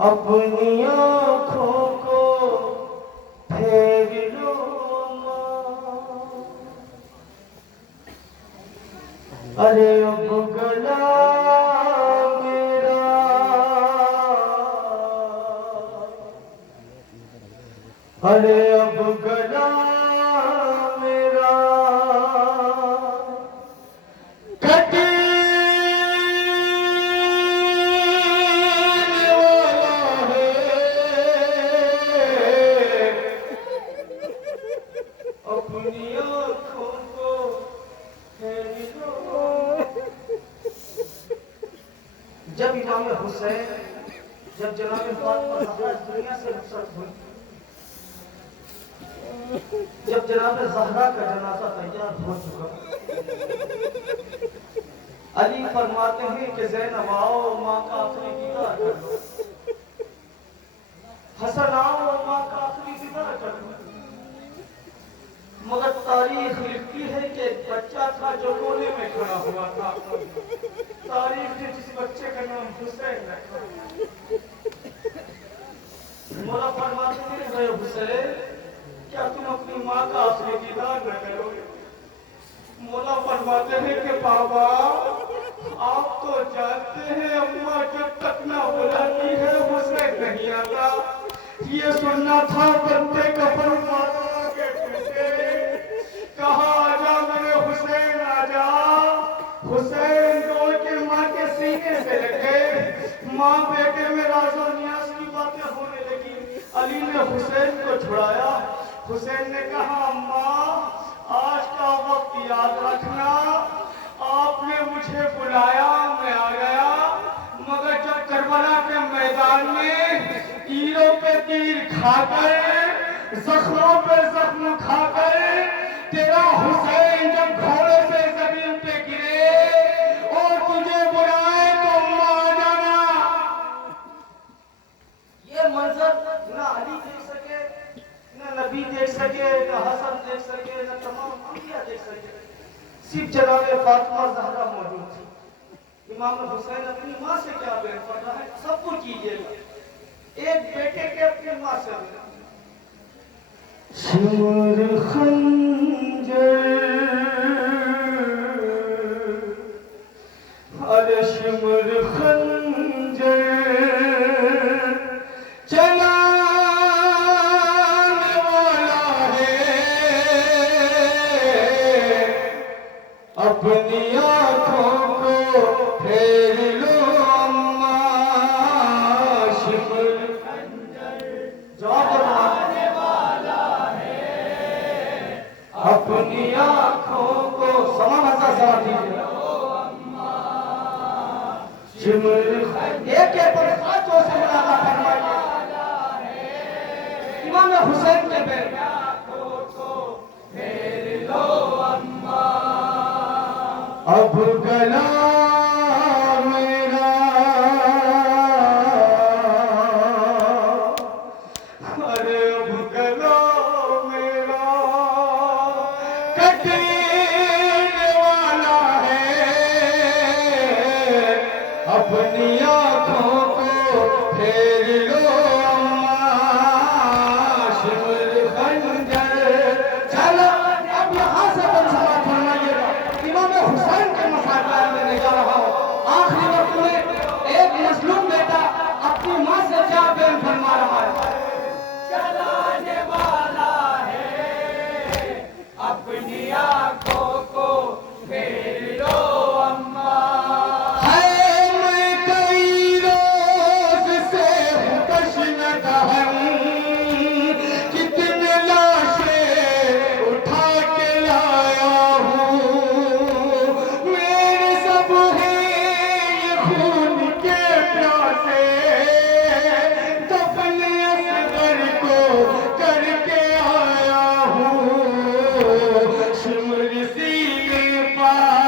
अपनी आँखों को फेर लो अरे अब गला मेरा अरे अब गला मेरा कटे अपनी आँखों को फेर लो। जब इमाम हुसैन जब जनाब फातिमा ज़हरा इस दुनिया से रुखसत हुई, जब जनाब ज़हरा का जनाजा तैयार हो चुका, अली फरमाते हैं कि ज़ैनब आओ माँ का आखिरी दीदार कर लो, हसन आओ माँ का आखिरी दीदार कर लो। मगर तारीख लिखती है कि एक बच्चा था जो कोने में खड़ा हुआ था। तारीख ने जिस बच्चे का नाम हुसैन रखा। मौला फरमाते हैं हुसैन क्या तुम अपनी माँ का आखिरी दीदार न करोगे? मौला फरमाते हैं कि बाबा आप तो जानते हैं अम्मा जब तक ना बुलाती है हुसैन नहीं आता। ये सुनना था बंदे कफन माता के पीछे कहा आजा मेरे हुसैन आजा। हुसैन दौड़ के माँ के सीने से लगे। माँ बेटे में राज़ो नियाज़ की बातें होने लगी। अली ने हुसैन को छुड़ाया। हुसैन ने कहा अम्मा आज का वक्त याद रखना, आपने मुझे बुलाया मैं आ गया, मगर जब करबला के मैदान में तीरों पे तीर खाकर जख्मों पे जख्म खाकर तेरा हुसैन जब घोड़े से जमीन पे गिरे और तुझे बुलाए तो अम्मा आ जाना। ये मंजर ना अली देख सके, न नबी देख सके, न हसन देख सके, न तमाम अंबिया देख सके, सिर्फ जनाब फातिमा ज़हरा मौजूद थी। इमाम हुसैन अपनी माँ से क्या बयान कर रहा है, सब कुछ कीजिएगा। एक बेटे के अपनी माँ से शिमर खंजर अरे शिमर खंजर अपनी आँखों को फेर लो अम्मा। शिमर खंजर जवाने वाला है, अपनी आँखों को समा मजा समा दीजिए अम्मा। शिमर एक पर खातों से मुलाकात फरमाइए। इमाम हुसैन के बेटे आँखों को फेर लो अम्मा। अब गला मेरा अरे अब गला मेरा कटने वाला है, अपनी आँखों को फेर लो अम्मा। शिमर खंजर चलो अब यहाँ से बंसवार फरमाइएगा। इमाम हुसैन के मसाला में जा रहा हूँ। आखिरी वक्त में एक मजलूम बेटा अपनी माँ से क्या बयान फरमा रहा है। चलाने वाला है, अपनी आँखों को फेर लो अम्मा। है मैं कई रोज से तशनदा हूँ, कितने लाशें उठा के लाया हूँ। मेरे सब हैं ये खून के प्यासे, दफन असगर को करके आया हूँ। शिमर सीने पास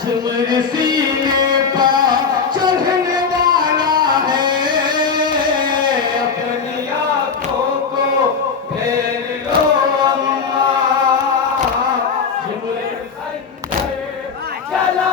शिमर सीने पास चढ़ने वाला है, अपनी आँखों को फेर लो अम्मा। शिमर खंजर चला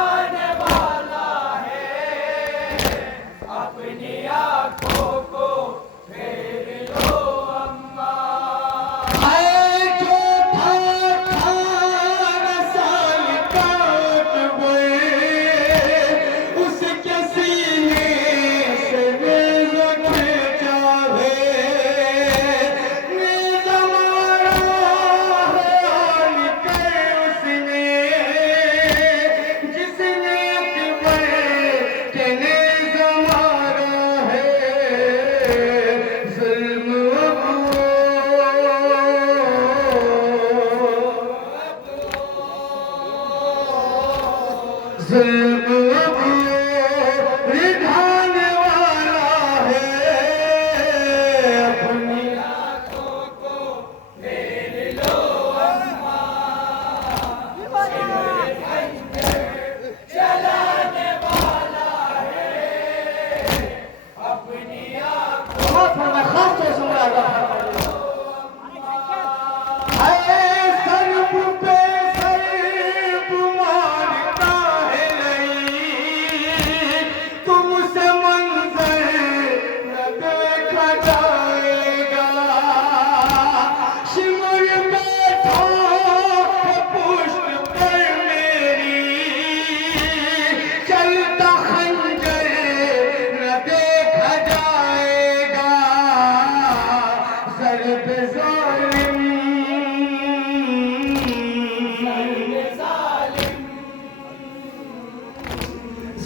जुल्म अब रिझाने वाला है, अपनी आंखों को फेर लो अम्मा, सिमर खंजर चलाने वाला है, अपनी आंखों को खास तौर से मुरादा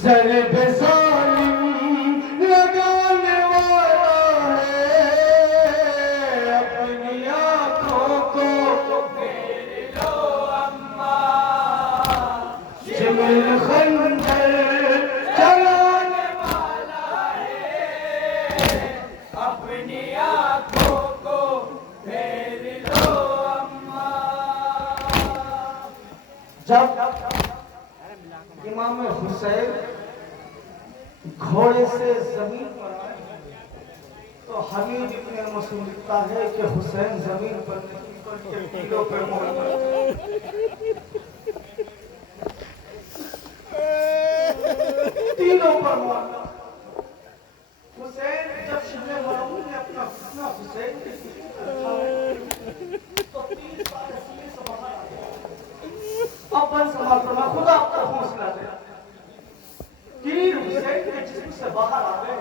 ज़र्ब ज़ालिम लगाने वाला है, अपनी आँखों को फेर लो अम्मा, सिमर खंजर चलाने वाला है, अपनी आँखों को फेर लो अम्मा। जब इमाम हुसैन घोड़े से जमीन पर आए तो हमीद इब्न मसूद लिखता है कि हुसैन जमीन पर नहीं बल्कि तीरों पर मोड़ तीरों पर मोड़। हुसैन जब शिबे मरहूम ने अपना फतना हुसैन के सीने पर रखा तो 30 बार सीने से बाहर आ गया। अब बन समाल फरमा, खुदा आपका हौसला दे, तीर हुसैन के जिस्म से बाहर आ गए।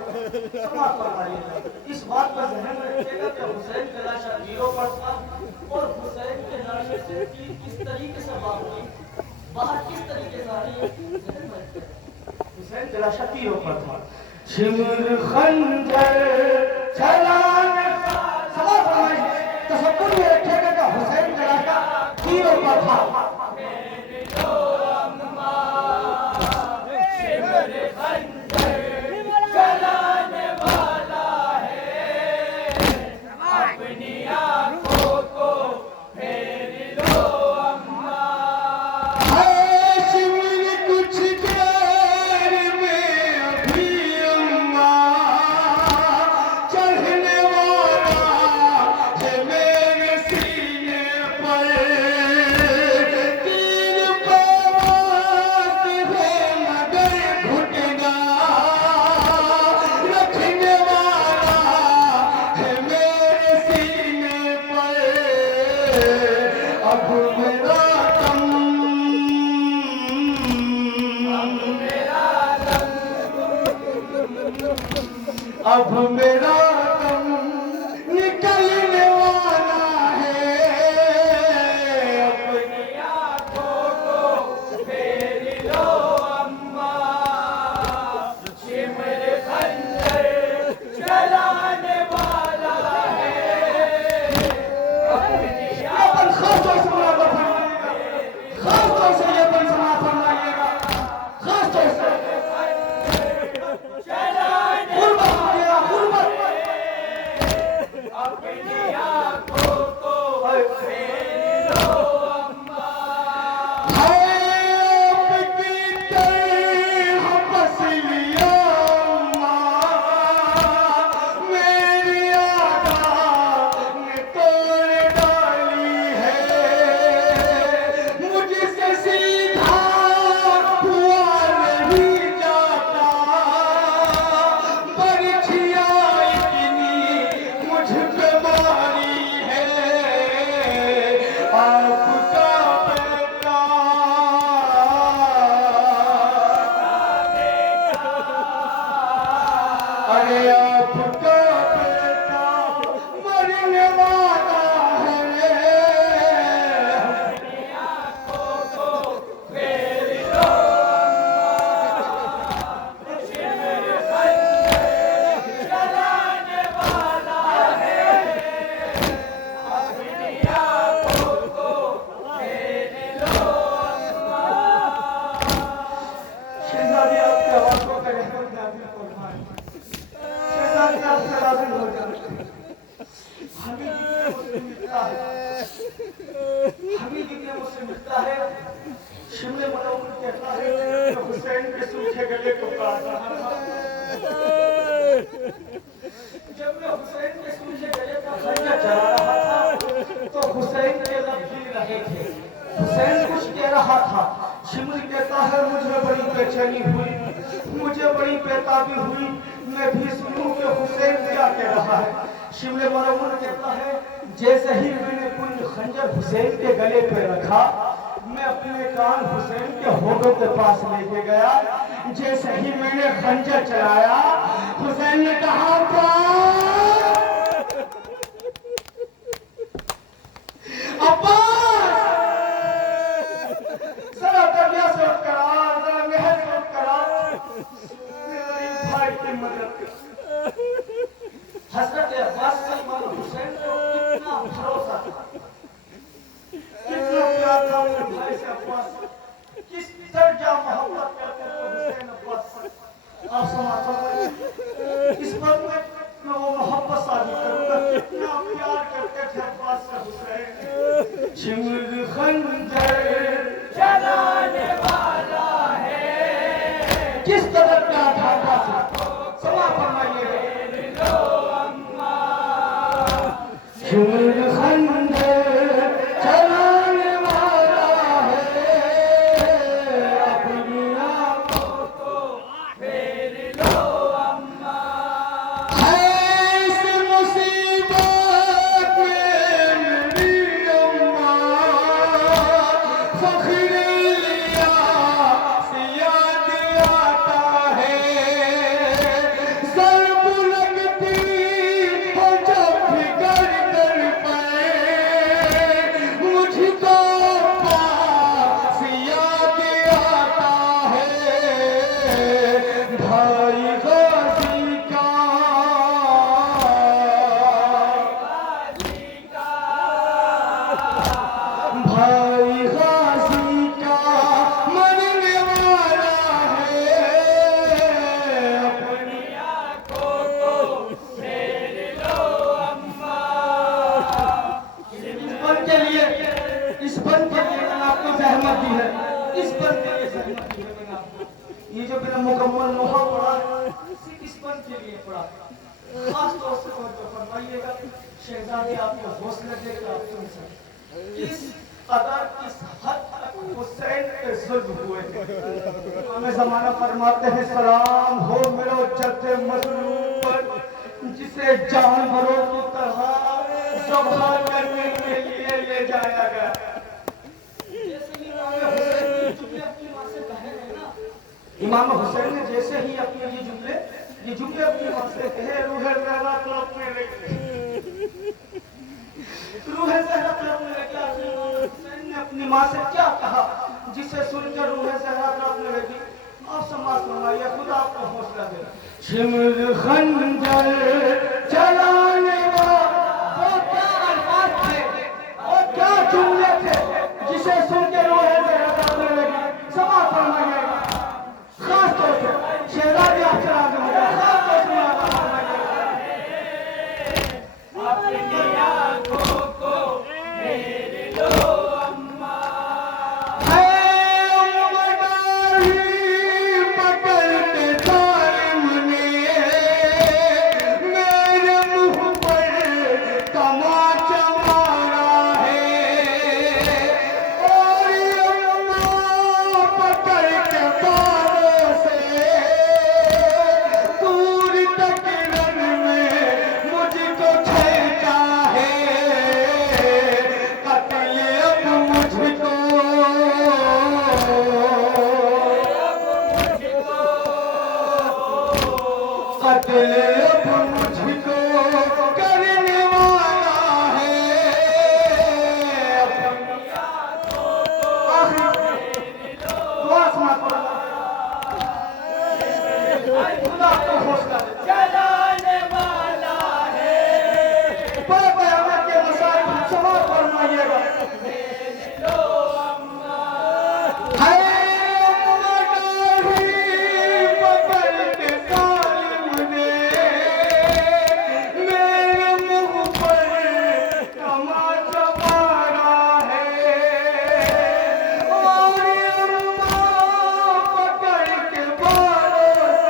समाल फरमाइएगा, इस बात पर ध्यान रखिएगा कि हुसैन का लाशा तीरों पर था और हुसैन के लाशे से तीर किस तरीके से बाहर किस तरीके से आ रही है। हुसैन का लाशा तीरों पर था। सिमर खंजर चलाने समाल फरमाइए, तसव्वुर में रखिएगा कि हुसैन का लाशा तीरों पर था। अब मेरा दम निकलने वाला है, अपनी आँखों को फेर लो अम्मा, सिमर खंजर चलाने वाला है, अपनी आँखों खास तौर से मुरादा फरमाइएगा, खास तौर से ये बन समा फरमाइएगा, खास तौर से काट रहा था। जब मैं हुसैन के सूझे गले का खंजर चला रहा था तो हुसैन के लब हिल रहे थे। हुसैन कुछ कह रहा था। शिमर कहता है मुझे बड़ी बेचैनी हुई, मुझे बड़ी बेताबी हुई, मैं भी सुनूं कि हुसैन क्या कह रहा है। शिमले मरमन कहता है जैसे ही मैंने कोई खंजर हुसैन के गले पे रखा, मैं अपने कान हुसैन के होठों के पास लेके गया। जैसे ही मैंने खंजर चलाया, हुसैन ने कहा अब्बास, जरा दरिया से उठ कर आ, जरा महल से उठ कर आ, मेरे भाई की मदद कर। हजरत अब्बास का इमाम हुसैन को कितना भरोसा था, कितना प्यार था अपने भाई से अब्बास, किस दर्जा मोहब्बत करते थे हुसैन अब्बास से। आप समाचार इस बात में मैं वो मोहब्बत साबित करूंगा, कितना प्यार करते थे अब्बास से हुसैन। शिमर खंजर चलाने वाला है, किस तरह का था अब्बास, समा फरमाइए। शिमर खंजर चलाने वाला है, अपनी आंखों को फेर लो अम्मा। है इस मुसीबत में मेरी अम्मा, फख्र लिया सियाद आता है। ज़र्ब लगती हो जब भी गर्दन पे, मुझको पास याद आता है। भाई गाजी का भाई गाजी का मरने वाला है, अपनी आंखों को फेर लो अम्मा। इस बन के लिए मैंने आपको जहमत दी है, इस बन के लिए जहमत दी है मैंने आपको। ये जो मेरा मुकम्मल लोहा पड़ा है, सिर्फ इस बन के लिए पड़ा। खास तौर से तवज्जो फरमाइएगा, शहजादी आपको हौसला देकर आप सुन सकते किस कदर किस हद तक हुसैन पे जुल्म हुए। हमें जमाना फरमाते हैं सलाम हो मिलो जद्दे मजलूम पर, जिसे जानवरों की तरह ज़ब्ह करने के लिए ले जाया गया। जैसे ही इमाम हुसैन ये जुमले अपनी मां से कहे हैं ना, इमाम हुसैन ने जैसे ही अपने ये जुमले अपनी मां से कहे, रूहे ज़हरा तड़पने लगी, रूहे ज़हरा तड़पने लगी। आखिर इमाम हुसैन ने अपनी मां से क्या कहा जिसे सुनकर रूहे ज़हरा तड़पने लगी? आप समाज फरमाइए, खुदा आपको हौसला दे। शिमर खंजर चलाने वाला, वो क्या अल्फाज थे, वो क्या जुमले थे जिसे सुनकर रूहे ज़हरा तड़पने लगी? समाज फरमाइएगा। खास तौर से शहजादी आप चला दे, खास तौर से आप फरमाइएगा। अपनी आंखों को फेर लो अम्मा। है उम्मदारी पकड़ के जालिम ने, मेरे मुंह पर तमाचा मारा है। और अम्मा पकड़ के बालों से दूर तक रन में मुझको छेड़ा है। कत्ल अब मुझको कत्ल अब मुझको करने वाला है। दुआ सुना खुदा को हौसला दे। चलाने वाला है, बड़े कयामत के मसाइल समाप्त फरमाइएगा। है उम्मदारी पकड़ के जालिम ने, मेरे मुंह पर तमाचा मारा है। और अम्मा पकड़ के बालों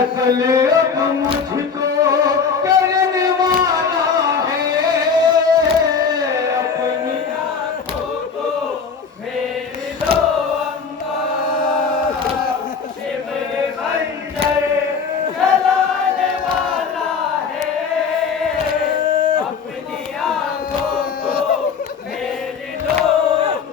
कत्ल अब मुझको करने वाला है, अपनी आंखों को फेर लो अम्मा, शिविर खंजर चलाने वाला है, अपनी आंखों को फेर लो अम्मा।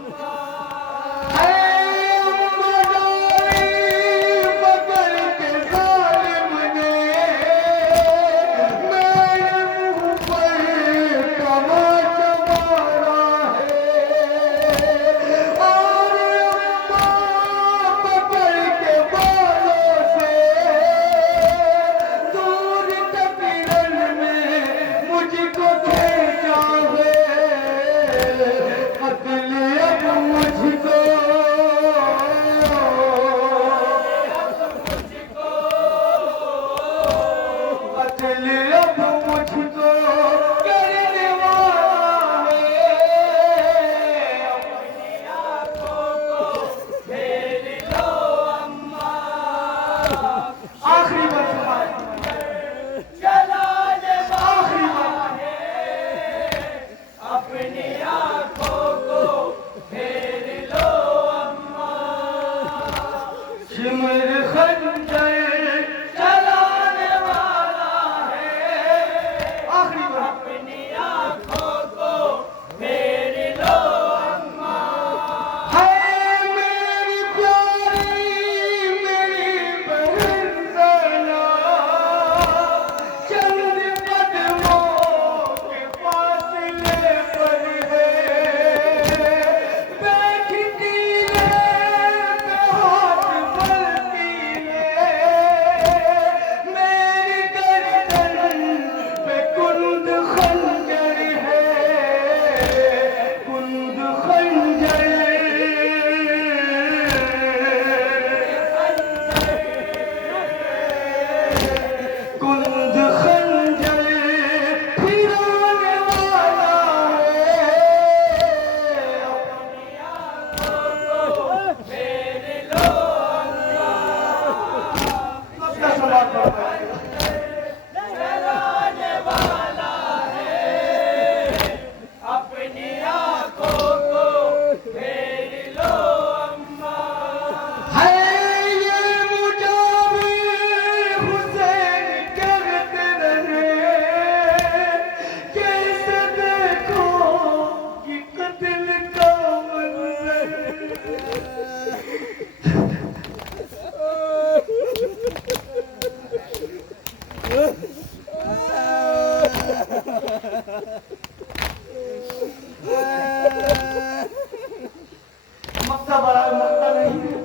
मक्ता बड़ा मक्ता नहीं,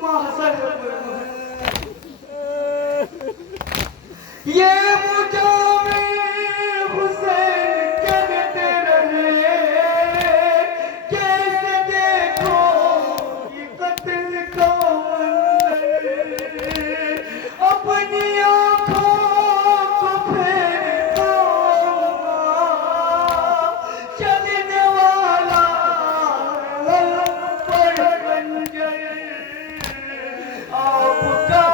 माँ हंसा ये मुझे हुसैन कहते रहे, कैसे देखो ये कत्ल का मंजर, अपनी आँखों को फेरता चलने वाला पर खंजर, आपका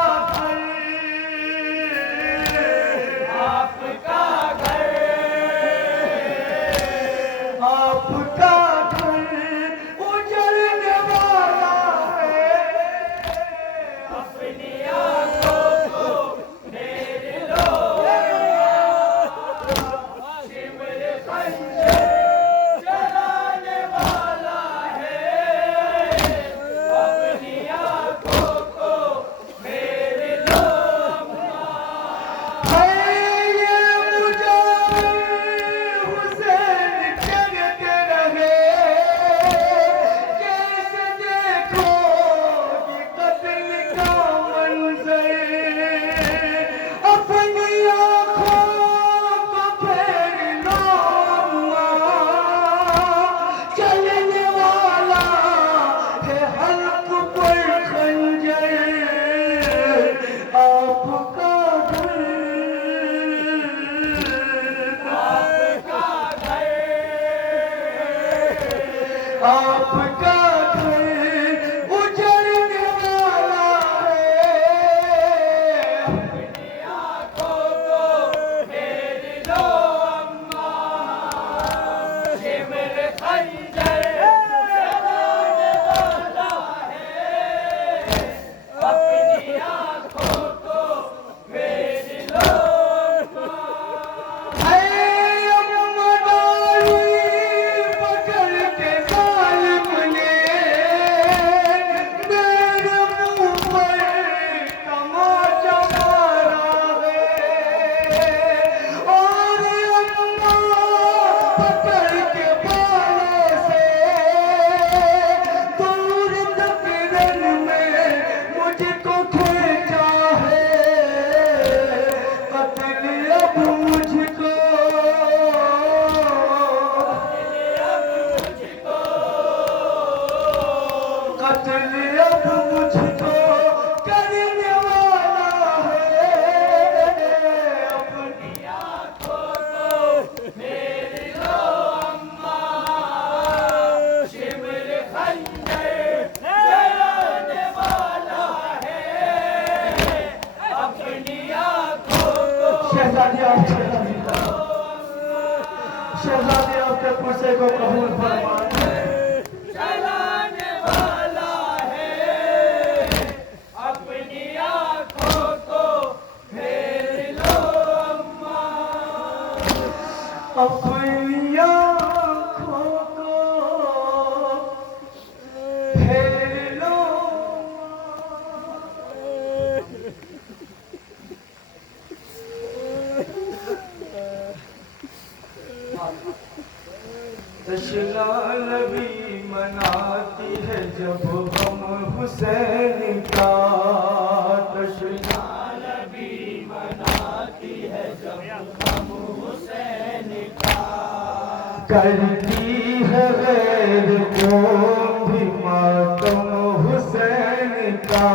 आपका घर उजड़ने वाला है। कत्ल अब मुझको करने वाला है, अपनी आंखों को फेर लो अम्मा, शिमर खंजर जलाने वाला है, अपनी आंखों को। शहजादी आपके पुरसे को कबूल फरमाए। जलाने वाला है, अपनी आंखों को फेर लो अम्मा, अपनी आंखों को फेर लो। तशला नबी मनाती है जब हम हुसैन का, तशला नबी मनाती है जब हम हुसैन का, करती है गैर को भी मातम हुसैन का।